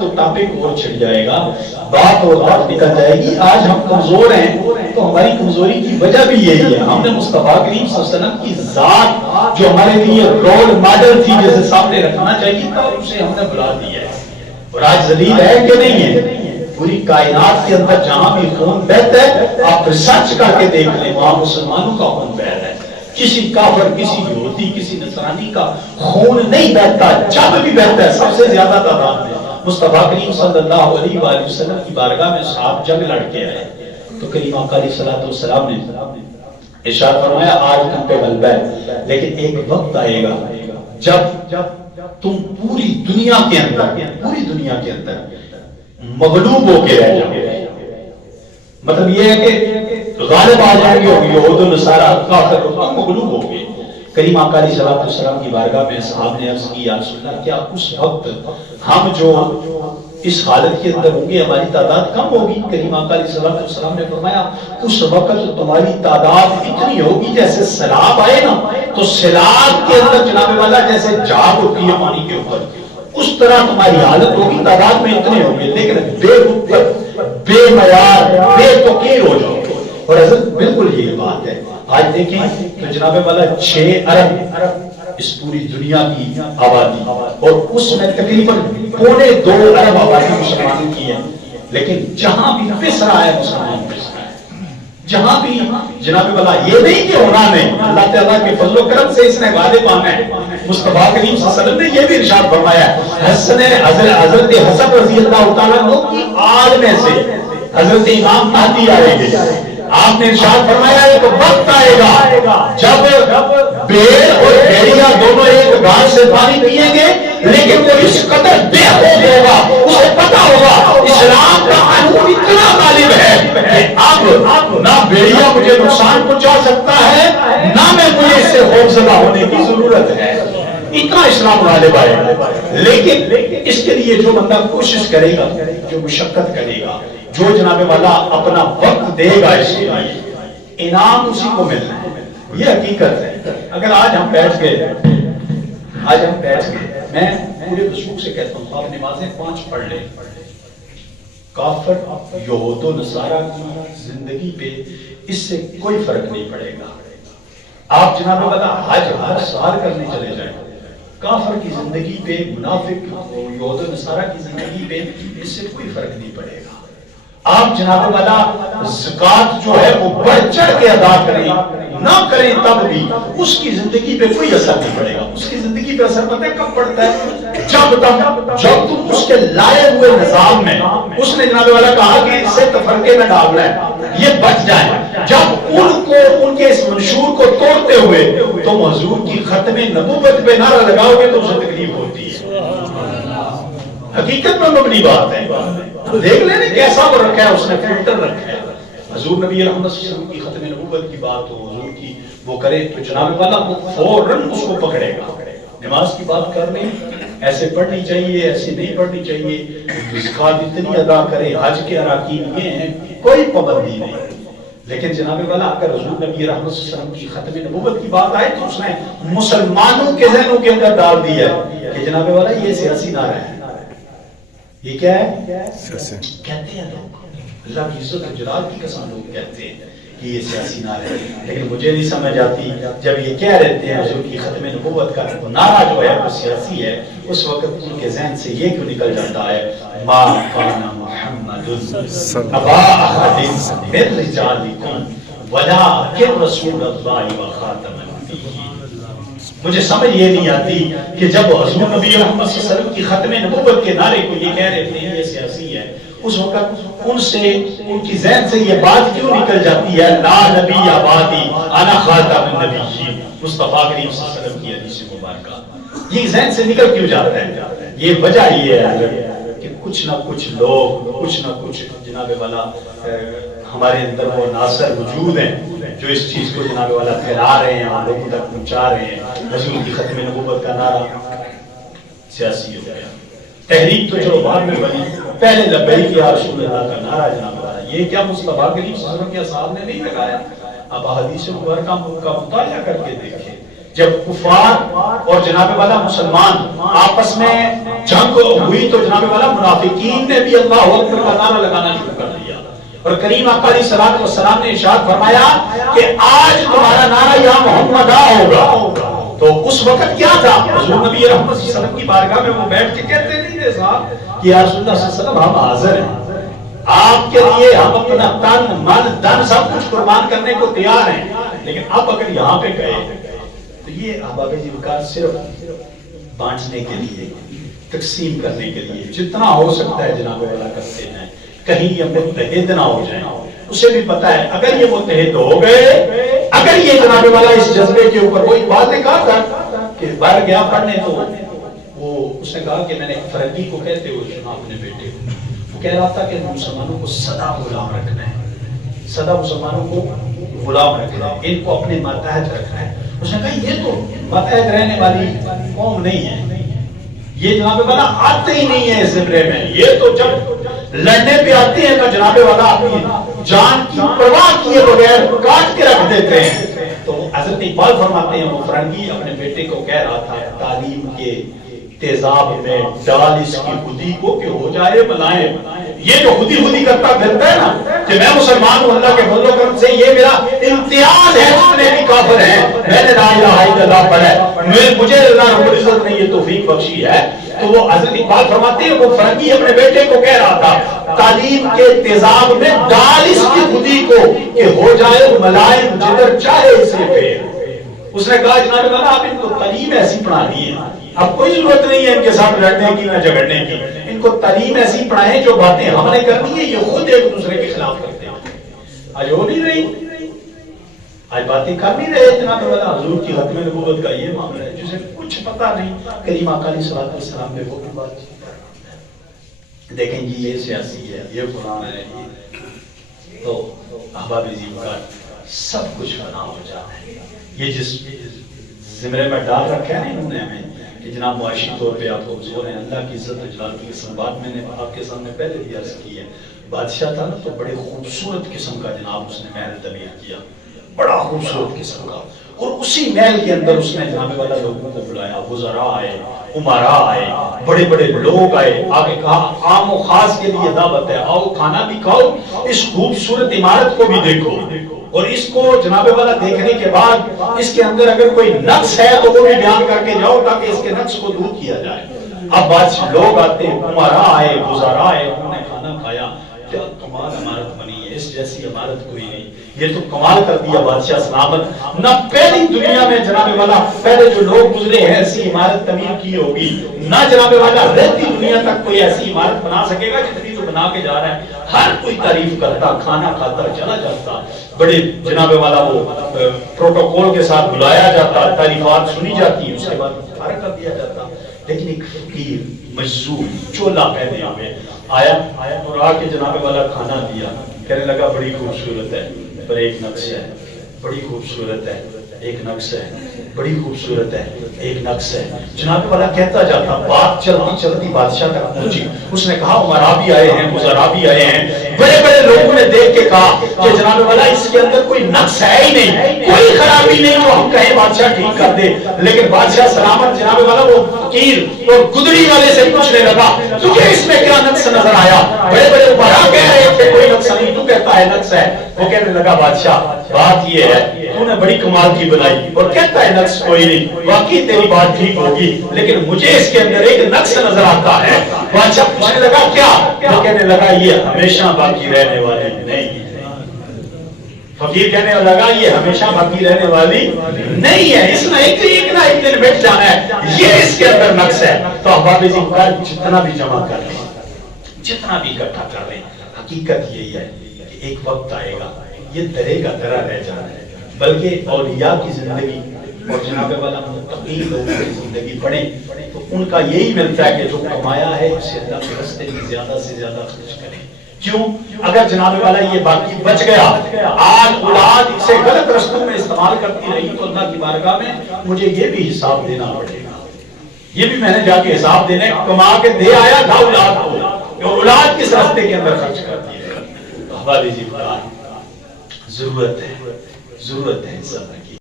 تو ٹاپک اور چھڑ جائے گا، بات اور بات نکل جائے گی۔ آج ہم کمزور ہیں تو ہماری کمزوری کی وجہ بھی یہی ہے، ہم نے مصطفیٰ کریم صلی اللہ علیہ وسلم کی ذات جو ہمارے لیے رول ماڈل تھی جیسے سامنے رکھنا چاہیے تھا، اسے ہم نے بلا دیا ہے۔ اور آج ذلیل ہے کہ نہیں ہے؟ پوری کائنات کے اندر جہاں بھی خون بہتا ہے، آپ ریسرچ کر کے دیکھ لیں، وہاں مسلمانوں کا خون بہ رہا ہے۔ کسی کافر، کسی یہودی، کسی نصرانی کا خون نہیں بہتا، جب بھی بہتا ہے سب سے زیادہ تعداد میں مصطفیٰ کریم صلی اللہ علیہ وآلہ وسلم کی بارگاہ میں صاحب جنگ لڑ کے آئے تو کریم آقا علیہ السلام نے ارشاد فرمایا آج تم پہ غلبہ ہے، لیکن ایک وقت آئے گا جب تم پوری دنیا کے اندر مغلوب ہو کے رہ جاؤ گے۔ مطلب یہ ہے کہ غالب آ جائیں گے، یہود و نصارہ کافر تم مغلوب ہو گے۔ کریم آقا علیہ السلام کی بارگاہ میں صحابہ نے عرض کی یا رسول اللہ کیا اس وقت ہم جو اس حالت کے اندر ہوں گے ہماری تعداد کم ہوگی؟ کریم آقا علیہ السلام نے فرمایا اس وقت تمہاری تعداد اتنی ہوگی جیسے سیلاب آئے نا، تو سیلاب کے اندر جناب والا جیسے جاگ ہوتی ہے پانی کے اوپر، اس طرح تمہاری حالت ہوگی، تعداد میں اتنے ہوں گے لیکن بے رتبت، بے معیار، بے توقیر ہو جاؤ گے۔ اور حضرت بالکل یہی بات ہے۔ آج دیکھیں تو جناب والا 6 ارب اس پوری دنیا کی آبادی، اور اس میں تقریباً 2.25 ارب آبادی مسلمانوں کی ہے، لیکن جہاں بھی پس رہا ہے مسلمان پس رہا ہے، جہاں بھی جناب والا یہ نہیں کہ ہونا نہیں، اللہ تعالیٰ کے فضل و کرم سے اس نے غالب آنا ہے۔ مصطفیٰ کریم صلی اللہ علیہ وسلم نے یہ بھی ارشاد فرمایا حضرت حسن رضی اللہ تعالیٰ عنہ کی آل میں سے حضرت امام مہدی آئے گے۔ آپ نے ارشاد فرمایا ایک وقت آئے گا جب بھیڑ اور بھیڑیا دونوں ایک گھاٹ سے پانی پیئیں گے، لیکن وہ اس قدر بے خوف ہوگا، اسے پتا ہوگا اسلام کا قانون اتنا غالب ہے کہ اب نہ بھیڑیا مجھے نقصان پہنچا سکتا ہے، نہ میں مجھے اس سے خوفزدہ ہونے کی ضرورت ہے۔ اتنا اسلام غالب آئے گا، لیکن اس کے لیے جو بندہ کوشش کرے گا، جو مشقت کرے گا، جو جناب والا اپنا وقت دے گا، اس کے لیے انعام اسی کو ملنا ہے۔ یہ حقیقت ہے۔ اگر آج ہم بیٹھ گئے، میں پورے وضوح سے کہتا ہوں آپ نمازیں 5 پڑھ لیں، کافر یہود و نصارہ کی زندگی پہ اس سے کوئی فرق نہیں پڑے گا۔ آپ جناب والا حج ہر سال کرنے چلے جائیں، کافر کی زندگی پہ، منافق یہود و نصارہ کی زندگی پہ اس سے کوئی فرق نہیں پڑے گا۔ آپ جناب والا زکوٰۃ جو ہے وہ بڑھ چڑھ کے ادا کریں، نہ کریں تب بھی اس کی زندگی پہ کوئی اثر نہیں پڑے گا۔ اس کی زندگی پہ اثر پتہ ہے کب پڑتا ہے؟ جب تم اس کے لائے ہوئے نظام میں، اس نے جناب والا کہا کہ اس سے تفرقے میں ڈالنا ہے، یہ بچ جائے، جب ان کے اس منشور کو توڑتے ہوئے تم حضور کی ختم نبوت پہ نعرہ لگاؤ گے تو اسے تکلیف ہوتی ہے۔ حقیقت میں مبنی بات ہے۔ دیکھ لیں کیسا وہ رکھا ہے، اس نے فلٹر رکھا ہے۔ حضور نبی رحمت صلی اللہ علیہ وسلم کی ختم نبوت کی بات ہو، حضور کی وہ کرے تو جناب والا فوراً اس کو پکڑے گا۔ نماز کی بات کر لیں، ایسے پڑھنی چاہیے، ایسے نہیں پڑھنی چاہیے، زکوٰۃ اتنی ادا کرے، حج کے اراکین یہ ہیں، کوئی پابندی نہیں۔ لیکن جناب والا اگر حضور نبی رحمت صلی اللہ علیہ وسلم کی ختم نبوت کی بات آئے تو اس نے مسلمانوں کے ذہنوں کے اندر ڈال دیا ہے کہ جناب والا یہ سیاسی نعرہ ہے۔ یہ کیا ہے؟ کہتے ہیں لوگ، اللہ کی عزت و جلال کی قسم لوگ کہتے ہیں کہ یہ سیاسی نعرہ ہے، لیکن مجھے نہیں سمجھ آتی جب یہ کہہ رہتے ہیں حضور کی ختم نبوت کا نعرہ جو ہے وہ سیاسی ہے، اس وقت ان کے ذہن سے یہ کیوں نکل جاتا ہے ما کان محمد ابا احد من رجالکم ولکن رسول اللہ و خاتم النبیین۔ مجھے سمجھ یہ نہیں آتی کہ جب حضور نبی محمد صلی اللہ علیہ وسلم کی ختم نبوت کے نعرے کو یہ کہہ رہے تھے یہ سیاسی ہے، اس وقت ان کی ذہن سے یہ بات کیوں نکل جاتی ہے لا نبی آبادی انا خاتم النبیین، مصطفیٰ کریم صلی اللہ علیہ وسلم کی حدیث مبارکہ، یہ ذہن سے نکل کیوں جاتا ہے؟ یہ وجہ یہ ہے کہ کچھ نہ کچھ لوگ، کچھ نہ کچھ جناب والا ہمارے اندر وہ عناصر موجود ہیں جو اس چیز کو جناب والا پھیلا رہے ہیں اور لوگوں تک پہنچا رہے ہیں۔ حضور کی ختم نبوت کا نعرہ سیاسی ہو گیا، تحریک تو چلو بعد میں بنی، پہلے لبیک یا رسول اللہ کا نعرہ جناب والا یہ کیا مصطفیٰ کریم صلی اللہ علیہ وسلم کے اصحاب نے نہیں لگایا؟ اب حدیث مبارکہ کا مطالعہ کر کے دیکھیں، جب کفار اور جناب والا مسلمان آپس میں جنگ ہوئی تو جناب والا منافقین نے بھی اللہ اکبر کا نعرہ لگانا شروع کر دیا، اور کریم آقا علیہ الصلوۃ والسلام نے ارشاد فرمایا کہ آج تمہارا نعرہ یا محمد ہوگا۔ تو اس وقت کیا تھا؟ حضور نبی رحمت صلی اللہ علیہ وسلم کی بارگاہ میں وہ بیٹھ کے کہتے نہیں تھے صاحب کہ یا رسول اللہ صلی اللہ علیہ وسلم ہم حاضر ہیں، آپ کے لیے ہم اپنا تن من دھن سب کچھ قربان کرنے کو تیار ہیں، لیکن اب اگر یہاں پہ گئے تو یہ احباب ذوالفقار صرف بانٹنے کے لیے، تقسیم کرنے کے لیے جتنا ہو سکتا ہے جناب والا کرتے ہیں، کہیں یہ متحد نہ ہو جائیں۔ اسے بھی پتا ہے اگر یہ متحد ہو گئے، اگر یہ جناب والا اس جذبے کے اوپر، وہی بات نے کہا تھا کہ باہر گیا پڑھنے تو وہ اس نے کہا کہ میں نے فرنگی کو کہتے ہوئے سنا اپنے بیٹے کو، وہ کہہ رہا تھا کہ مسلمانوں کو سدا غلام رکھنا ہے، سدا مسلمانوں کو غلام رکھنا ہے، ان کو اپنے ماتحت رکھنا ہے۔ اس نے کہا یہ تو ماتحت رہنے والی قوم نہیں ہے، یہ جناب والا آتے ہی نہیں ہے اس زمرے میں، یہ تو جب لڑنے پہ آتے ہیں تو جناب والا اپنی جان کی پرواہ کیے بغیر کاٹ کے رکھ دیتے ہیں۔ تو حضرت اقبال فرماتے ہیں وہ فرنگی اپنے بیٹے کو کہہ رہا تھا تعلیم کے تیزاب میں ڈال اس کی خودی کو کہ ہو جائے ملائم۔ یہ جو خودی کرتا پھرتا ہے نا کہ میں مسلمان ہوں اللہ کے فضل و کرم سے، یہ میرا امتحان ہے، جتنے بھی کافر ہیں میں نے لا الہ الا اللہ پڑھا ہے، مجھے اللہ رب العزت نے یہ توفیق بخشی ہے۔ تو وہ حضرت اقبال فرماتے ہیں وہ فرنگی اپنے بیٹے کو کہہ رہا تھا تعلیم کے تیزاب میں ڈال اس کی خودی کو کہ ہو جائے ملائم جدھر چاہے اسے پھیر۔ اس نے کہا جناب اللہ آپ ان کو تعلیم ایسی پڑھانی ہے، اب کوئی ضرورت نہیں ہے ان کے ساتھ لڑنے کی نہ جھگڑنے کی، ان کو تعلیم ایسی پڑھائیں جو باتیں ہم نے کرنی ہے یہ خود ایک دوسرے کے خلاف کرتے ہیں۔ آج ہو نہیں رہی، آج باتیں کر نہیں رہے جناب والا، حضور کی ختم نبوت کا یہ معاملہ ہے جسے کچھ پتہ نہیں، کریم آقا علیہ الصلوۃ والسلام نے وہ بات دیکھیں جی یہ سیاسی ہے، یہ قرآن ہے، تو احباب ذوالفقار سب کچھ فنا ہو جاتا ہے۔ یہ جس زمرے میں ڈال رکھا ہے نا انہوں نے ہمیں کہ جناب معاشی طور پہ آپ کمزور ہیں، اللہ کی عزت و جلال کی قسم، بات میں نے آپ کے سامنے پہلے بھی عرض کی ہے، بادشاہ تھا نا تو بڑے خوبصورت قسم کا جناب اس نے محل تعمیر کیا، بڑا خوبصورت قسم کا، اور اسی محل کے اندر اس نے جناب والا لوگوں کو بلایا، وزراء آئے، امراء آئے، بڑے بڑے لوگ آئے، آگے کہا عام و خاص کے لیے دعوت ہے، آؤ کھانا بھی کھاؤ، اس خوبصورت عمارت کو بھی دیکھو، اور اس کو جناب والا دیکھنے کے بعد اس کے اندر اگر کوئی نقص ہے تو وہ بھی بیان کر کے جاؤ تاکہ اس کے نقص کو دور کیا جائے۔ اب بادشاہ لوگ آتے ہیں، امراء آئے، وزراء آئے، انہوں نے کھانا کھایا، کیا کمال عمارت بنی ہے، اس جیسی عمارت کوئی نہیں، یہ تو کمال کر دیا بادشاہ سلامت، نہ پہلی دنیا میں جناب والا پہلے جو لوگ گزرے ہیں ایسی عمارت تعمیر کی ہوگی، نہ جناب والا رہتی دنیا تک کوئی ایسی عمارت بنا سکے گا جتنی تو بنا کے جا رہا ہے۔ ہر کوئی تعریف کرتا، کھانا کھاتا چلا جاتا، بڑے جناب والا وہ پروٹوکول کے ساتھ بلایا جاتا، تعریفات سنی جاتی، اس کے بعد فارغ کر دیا جاتا۔ لیکن ایک فقیر مجذوب چولا پہنے ہوئے آیا اور آ کے جناب والا کھانا دیا، کہنے لگا بڑی خوبصورت ہے پر ایک نقص ہے، بڑی خوبصورت ہے ایک نقص ہے، بڑی خوبصورت ہے ایک نقص ہے۔ جناب والا کہتا جاتا، بات چلتی چلتی بادشاہ تک پہنچی، اس نے کہا امراء بھی آئے ہیں، وزراء بھی آئے ہیں، بڑے بڑے لوگوں نے دیکھ کے کہا کہ جناب والا اس کے اندر کوئی نقص ہے ہی نہیں، کوئی خرابی نہیں جو ہم کہیں بادشاہ ٹھیک کر دے۔ لیکن بادشاہ سلامت جناب والا وہ فقیر اور گدڑی والے سے پوچھنے لگا تجھے اس میں کیا نقص نظر آیا؟ بڑے بڑے امراء کہہ رہے تھے کوئی نقص نہیں، تو کہتا ہے نقص ہے۔ وہ کہنے لگا بادشاہ بات یہ ہے تو نے بڑی کمال کی بنائی اور کہتا ہے نقص کوئی نہیں، واقعی تیری بات ٹھیک ہوگی لیکن مجھے اس کے اندر ایک نقص نظر آتا ہے۔ بادشاہ پوچھنے لگا کیا؟ وہ کہنے لگا یہ ہمیشہ باقی رہنے والی نہیں ہے۔ فقیر کہنے لگا یہ ہمیشہ باقی رہنے والی نہیں ہے، اس نے ایک نہ ایک دن بیٹھ جانا ہے، یہ اس کے اندر نقص ہے۔ تو احباب ذوالفقار جتنا بھی جمع کر لیں، جتنا بھی اکٹھا کر لیں، حقیقت یہی ہے کہ ایک وقت آئے گا یہ درے کا درا رہ جانا ہے، بلکہ اولیاء کی زندگی اور جناب والا متقی لوگوں کی زندگی پڑھیں تو ان کا یہی ملتا ہے کہ جو کمایا ہے اسے اللہ کے راستے میں زیادہ سے زیادہ خرچ کریں۔ کیوں؟ اگر جناب والا یہ باقی بچ گیا، آج اولاد اسے غلط رستوں میں استعمال کرتی رہی تو اللہ کی بارگاہ میں مجھے یہ بھی حساب دینا پڑے گا، یہ بھی میں نے جا کے حساب دینے کما کے دے آیا تھا اولاد کو، اولاد کس راستے کے اندر خرچ کرتی ہے۔ ضرورت ہے، ضرورت ہے اس